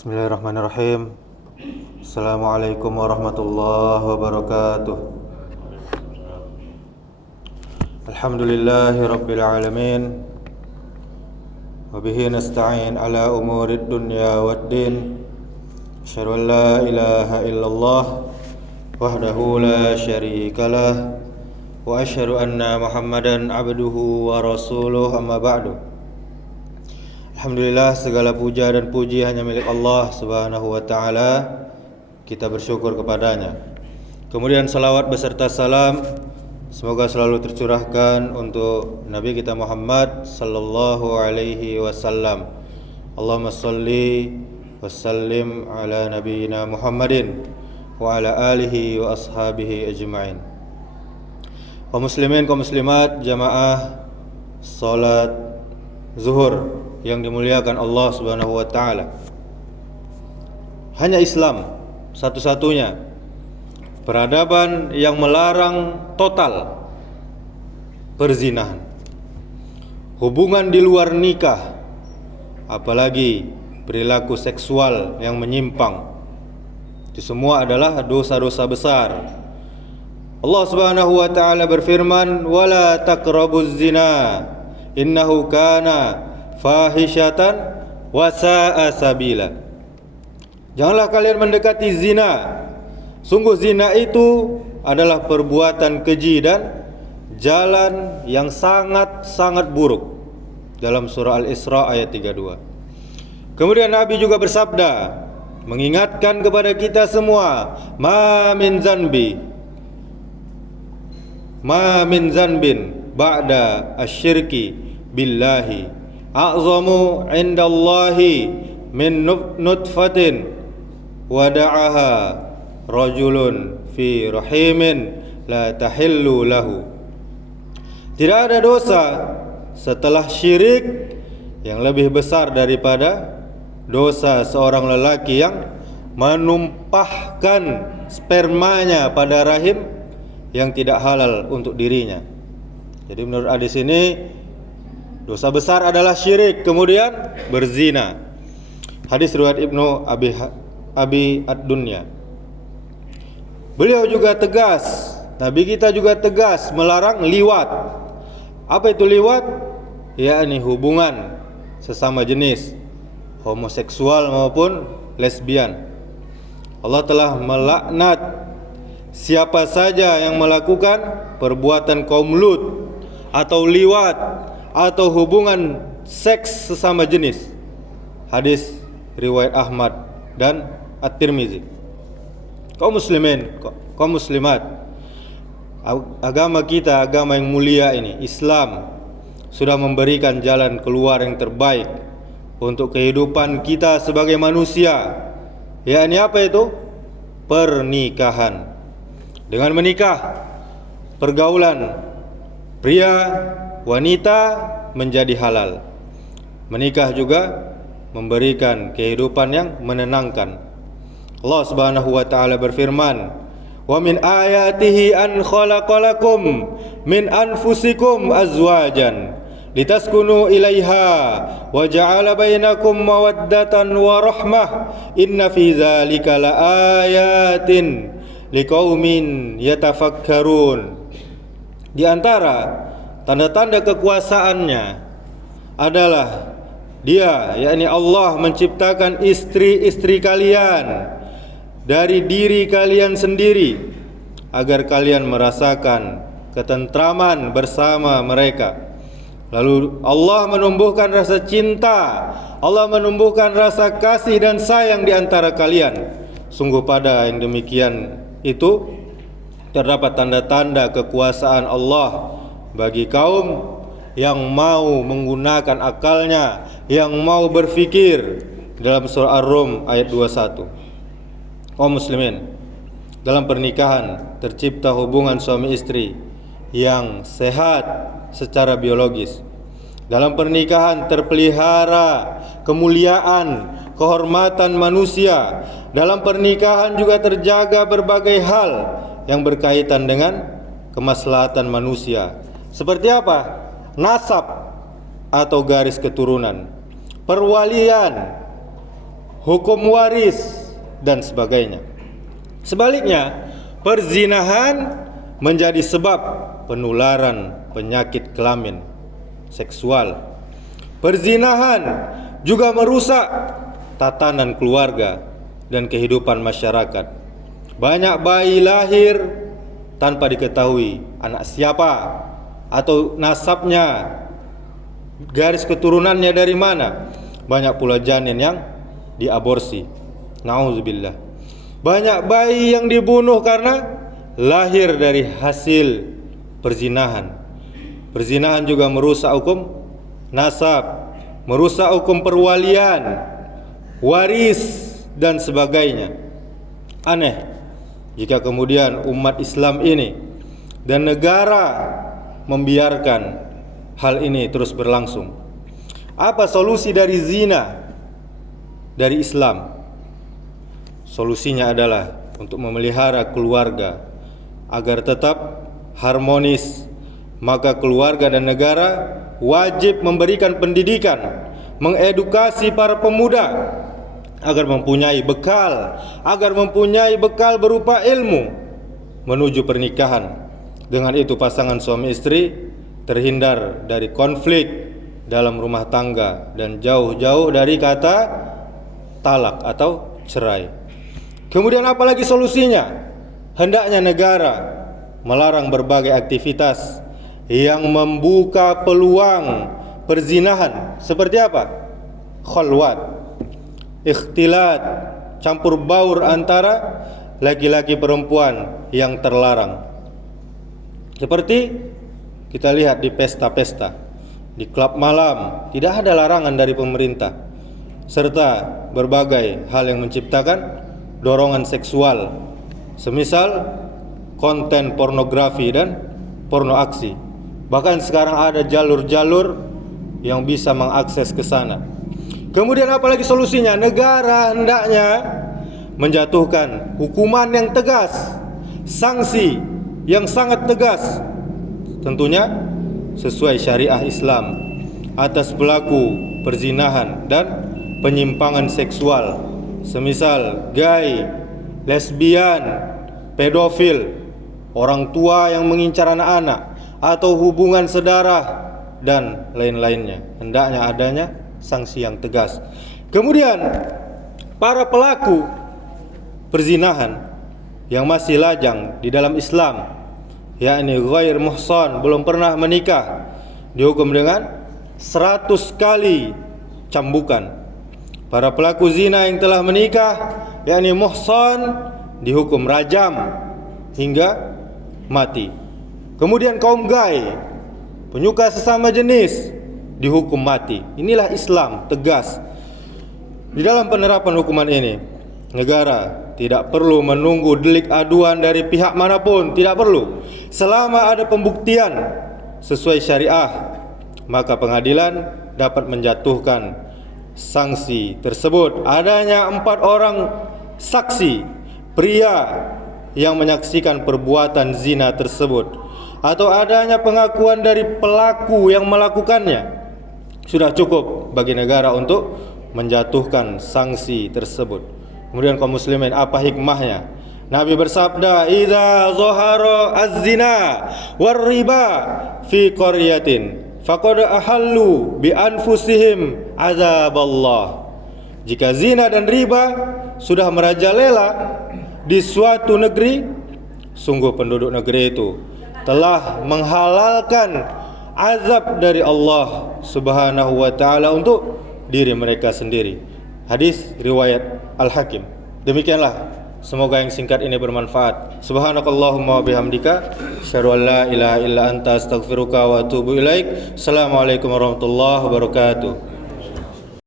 Bismillahirrahmanirrahim. Assalamualaikum warahmatullahi wabarakatuh. Alhamdulillahi rabbil alamin. Wabihi nasta'in ala umurid dunya waddin. Asyhadu an la ilaha illallah wahdahu la syarikalah. Wa asyhadu anna Muhammadan abduhu wa rasuluh, amma ba'du. Alhamdulillah, segala puja dan puji hanya milik Allah Subhanahu wa ta'ala. Kita bersyukur kepadanya. Kemudian salawat beserta salam semoga selalu tercurahkan untuk Nabi kita Muhammad sallallahu alaihi wasallam. Allahumma shalli wa sallim ala nabiyyina Muhammadin wa ala alihi wa ashabihi ajma'in. Kaum muslimin, kaum muslimat, jamaah salat zuhur yang dimuliakan Allah Subhanahu wa taala. Hanya Islam satu-satunya peradaban yang melarang total perzinahan, hubungan di luar nikah, apalagi perilaku seksual yang menyimpang. Itu semua adalah dosa-dosa besar. Allah Subhanahu wa taala berfirman, "Wala taqrabuz zina, innahu kana fahishatan wa sa'a sabila." Janganlah kalian mendekati zina. Sungguh zina itu adalah perbuatan keji dan jalan yang sangat-sangat buruk. Dalam surah Al-Isra ayat 32. Kemudian Nabi juga bersabda, mengingatkan kepada kita semua, ma min zanbin ba'da asyirki billahi a'zamu indallahi min nutfatin wada'aha rajulun fi rahimin la tahillu lahu. Tidak ada dosa setelah syirik yang lebih besar daripada dosa seorang lelaki yang menumpahkan spermanya pada rahim yang tidak halal untuk dirinya. Jadi menurut hadis ini, dosa besar adalah syirik, kemudian berzina. Hadis riwayat Ibnu Abi Ad-Dunya. Beliau juga tegas, Nabi kita juga tegas melarang liwat. Apa itu liwat? Yakni hubungan sesama jenis, homoseksual maupun lesbian. Allah telah melaknat siapa saja yang melakukan perbuatan kaum Lut atau liwat atau hubungan seks sesama jenis. Hadis riwayat Ahmad dan At-Tirmizi. Kaum muslimin, kaum muslimat, agama kita, agama yang mulia ini, Islam, sudah memberikan jalan keluar yang terbaik untuk kehidupan kita sebagai manusia. Yakni apa itu? Pernikahan. Dengan menikah, pergaulan pria wanita menjadi halal. Menikah juga memberikan kehidupan yang menenangkan. Allah Subhanahu wa taala berfirman, "Wa min ayatihi an khalaqalakum min anfusikum azwajan litaskunu ilaiha wa ja'ala bainakum mawaddatan wa rahmah inna fi dzalika laayatin liqaumin yatafakkarun." Di antara tanda-tanda kekuasaannya adalah Dia, yakni Allah, menciptakan istri-istri kalian dari diri kalian sendiri agar kalian merasakan ketentraman bersama mereka. Lalu Allah menumbuhkan rasa cinta, Allah menumbuhkan rasa kasih dan sayang di antara kalian. Sungguh pada yang demikian itu terdapat tanda-tanda kekuasaan Allah bagi kaum yang mau menggunakan akalnya, yang mau berfikir. Dalam surah Ar-Rum ayat 21. Kaum muslimin, dalam pernikahan tercipta hubungan suami istri yang sehat secara biologis. Dalam pernikahan terpelihara kemuliaan, kehormatan manusia. Dalam pernikahan juga terjaga berbagai hal yang berkaitan dengan kemaslahatan manusia. Seperti apa? Nasab atau garis keturunan, perwalian, hukum waris, dan sebagainya. Sebaliknya, perzinahan menjadi sebab penularan penyakit kelamin seksual. Perzinahan juga merusak tatanan keluarga dan kehidupan masyarakat. Banyak bayi lahir tanpa diketahui anak siapa atau nasabnya, garis keturunannya dari mana. Banyak pula janin yang diaborsi. Nauzubillah. Banyak bayi yang dibunuh karena lahir dari hasil perzinahan. Perzinahan juga merusak hukum nasab, merusak hukum perwalian, waris, dan sebagainya. Aneh jika kemudian umat Islam ini dan negara membiarkan hal ini terus berlangsung. Apa solusi dari zina dari Islam? Solusinya adalah untuk memelihara keluarga agar tetap harmonis. Maka keluarga dan negara wajib memberikan pendidikan, mengedukasi para pemuda agar mempunyai bekal berupa ilmu menuju pernikahan. Dengan itu pasangan suami istri terhindar dari konflik dalam rumah tangga dan jauh-jauh dari kata talak atau cerai. Kemudian apalagi solusinya? Hendaknya negara melarang berbagai aktivitas yang membuka peluang perzinahan. Seperti apa? Khalwat, ikhtilat, campur baur antara laki-laki perempuan yang terlarang. Seperti kita lihat di pesta-pesta, di klub malam, tidak ada larangan dari pemerintah, serta berbagai hal yang menciptakan dorongan seksual, semisal konten pornografi dan porno aksi. Bahkan sekarang ada jalur-jalur yang bisa mengakses ke sana. Kemudian apalagi solusinya? Negara hendaknya menjatuhkan hukuman yang tegas, sanksi yang sangat tegas, tentunya sesuai syariah Islam atas pelaku perzinahan dan penyimpangan seksual, semisal gay, lesbian, pedofil, orang tua yang mengincar anak-anak, atau hubungan sedarah dan lain-lainnya. Hendaknya adanya sanksi yang tegas. Kemudian para pelaku perzinahan yang masih lajang di dalam Islam, yakni ghair muhsan, belum pernah menikah, dihukum dengan 100 kali cambukan. Para pelaku zina yang telah menikah, yakni muhsan, dihukum rajam hingga mati. Kemudian kaum gay, penyuka sesama jenis, dihukum mati. Inilah Islam tegas. Di dalam penerapan hukuman ini, negara tidak perlu menunggu delik aduan dari pihak manapun, tidak perlu. Selama ada pembuktian sesuai syariah, maka pengadilan dapat menjatuhkan sanksi tersebut. Adanya 4 orang saksi pria yang menyaksikan perbuatan zina tersebut, atau adanya pengakuan dari pelaku yang melakukannya, sudah cukup bagi negara untuk menjatuhkan sanksi tersebut. Kemudian kaum muslimin, apa hikmahnya? Nabi bersabda, "Idza zahara az-zina war riba fi qaryatin faqad ahallu bi anfusihim azaballah." Jika zina dan riba sudah merajalela di suatu negeri, sungguh penduduk negeri itu telah menghalalkan azab dari Allah Subhanahu wa taala untuk diri mereka sendiri. Hadis riwayat Al-Hakim. Demikianlah, semoga yang singkat ini bermanfaat. Subhanakallahumma wa bihamdika, asyhadu an la ilaha illa anta, astaghfiruka wa atubu ilaik. Assalamualaikum warahmatullahi wabarakatuh.